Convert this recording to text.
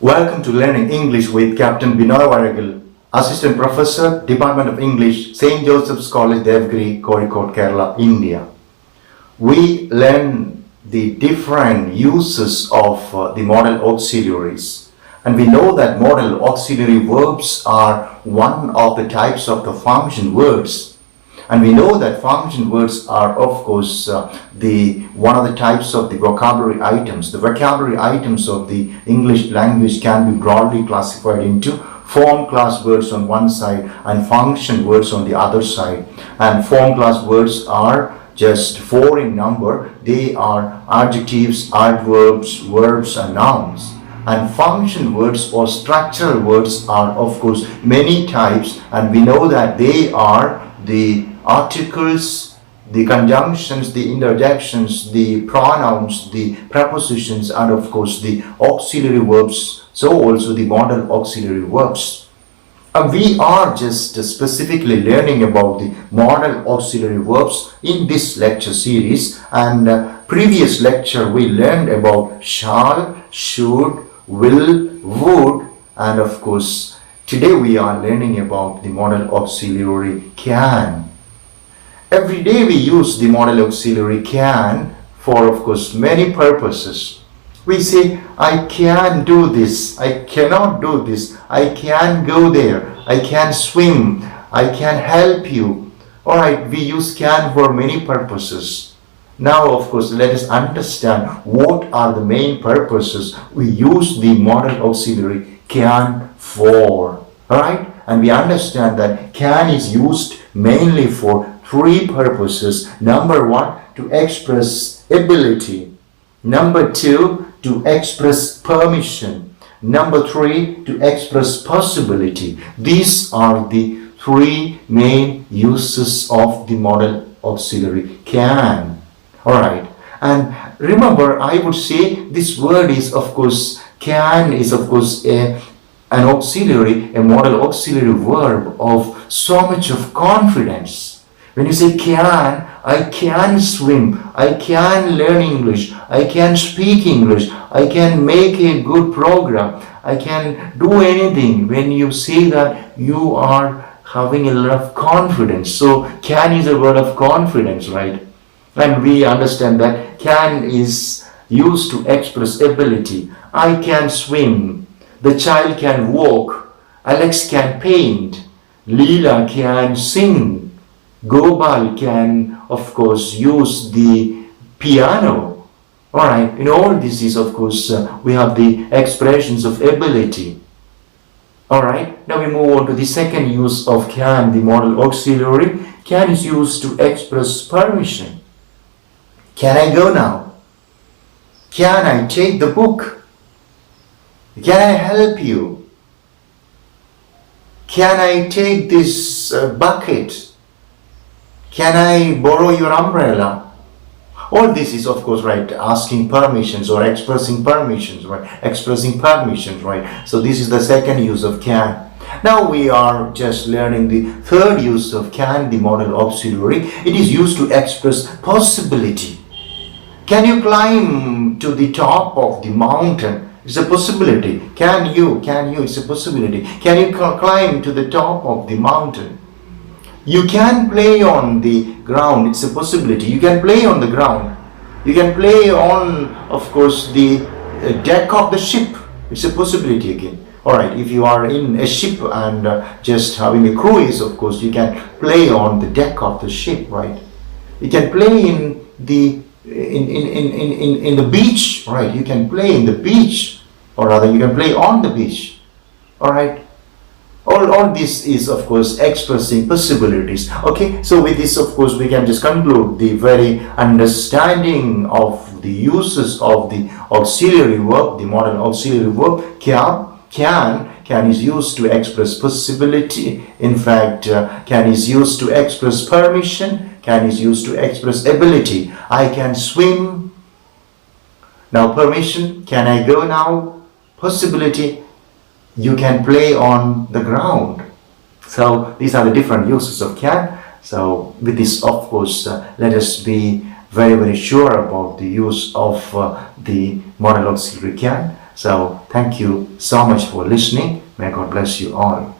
Welcome to Learning English with Captain Binoy Varakil, Assistant Professor, Department of English, St. Joseph's College, Devgiri, Kozhikode, Kerala, India. We learn the different uses of the modal auxiliaries. And we know that modal auxiliary verbs are one of the types of the function words. And we know that function words are, of course, one of the types of the vocabulary items. The vocabulary items of the English language can be broadly classified into form class words on one side and function words on the other side. And form class words are just 4 in number. They are adjectives, adverbs, verbs, and nouns. And function words or structural words are, of course, many types, and we know that they are the articles, the conjunctions, the interjections, the pronouns, the prepositions, and of course the auxiliary verbs, so also the modal auxiliary verbs. And we are just specifically learning about the modal auxiliary verbs in this lecture series, and previous lecture we learned about shall, should, will, would, and of course today we are learning about the modal auxiliary can. Every day we use the modal auxiliary can for, of course, many purposes. We say, I can do this, I cannot do this, I can go there, I can swim, I can help you. Alright, we use can for many purposes. Now, of course, let us understand what are the main purposes we use the modal auxiliary can for. Alright, and we understand that can is used mainly for 3 purposes. Number 1, to express ability. Number 2, to express permission. Number 3, to express possibility. These are the 3 main uses of the modal auxiliary can. Alright, and remember, I would say this word is, of course, can is, of course, an auxiliary, a modal auxiliary verb of so much of confidence. When you say can, I can swim, I can learn English, I can speak English, I can make a good program, I can do anything. When you say that, you are having a lot of confidence. So can is a word of confidence, right? And we understand that can is used to express ability. I can swim, the child can walk, Alex can paint, Leela can sing, Gopal can, of course, use the piano. Alright, in all this is, of course, we have the expressions of ability. Alright, now we move on to the second use of can, the modal auxiliary. Can is used to express permission. Can I go now? Can I take the book? Can I help you? Can I take this bucket? Can I borrow your umbrella? All this is, of course, right, asking permissions or expressing permissions, right? Expressing permissions, right? So this is the second use of can. Now we are just learning the third use of can, the modal auxiliary. It is used to express possibility. Can you climb to the top of the mountain? It's a possibility. Can you? It's a possibility. Can you climb to the top of the mountain? You can play on the ground. It's a possibility. You can play on the ground. You can play on, of course, the deck of the ship. It's a possibility again. Alright, if you are in a ship and just having a cruise, of course, you can play on the deck of the ship, right? You can play in the beach, right? You can play in the beach, or rather you can play on the beach. Alright, all this is, of course, expressing possibilities. Okay, so with this, of course, we can just conclude the very understanding of the uses of the auxiliary verb, the modal auxiliary verb. Can is used to express possibility. In fact, can is used to express permission. Can is used to express ability. I can swim. Now permission, can I go now? Possibility, you can play on the ground. So these are the different uses of can. So with this, of course, let us be very, very sure about the use of the modal auxiliary can. So thank you so much for listening. May God bless you all.